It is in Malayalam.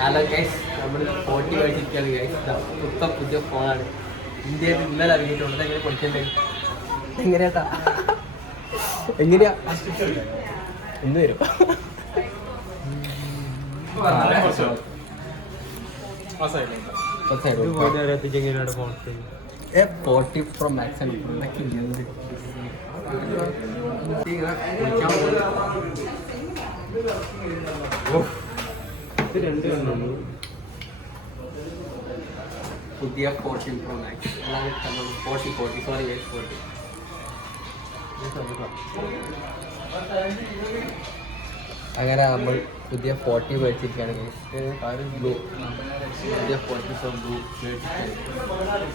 ഹലോ ഗൈസ്, നമ്മൾ 40 മേടിച്ചിരിക്കുകയാണ് ഗൈസ്. ഇപ്പം പുതിയ ഫോണാണ്. ഇന്ത്യയിൽ ഇന്നലെ ഇറങ്ങിയിട്ടുണ്ട്. എങ്ങനെ പഠിക്കണ്ടേ? എങ്ങനെയാട്ടാ? എങ്ങനെയാ? ഇന്ന് വരും. 40 Pro Max ആണ്. പുതിയ 14 Pro Max. 40 sorry guys, 40. അങ്ങനെ നമ്മൾ പുതിയ 40 മേടിച്ചിരിക്കുകയാണ് ഗൈസ്. ബ്ലൂ, പുതിയ 40 Pro ബ്ലൂ മേടിച്ചിരിക്കുകയാണ്.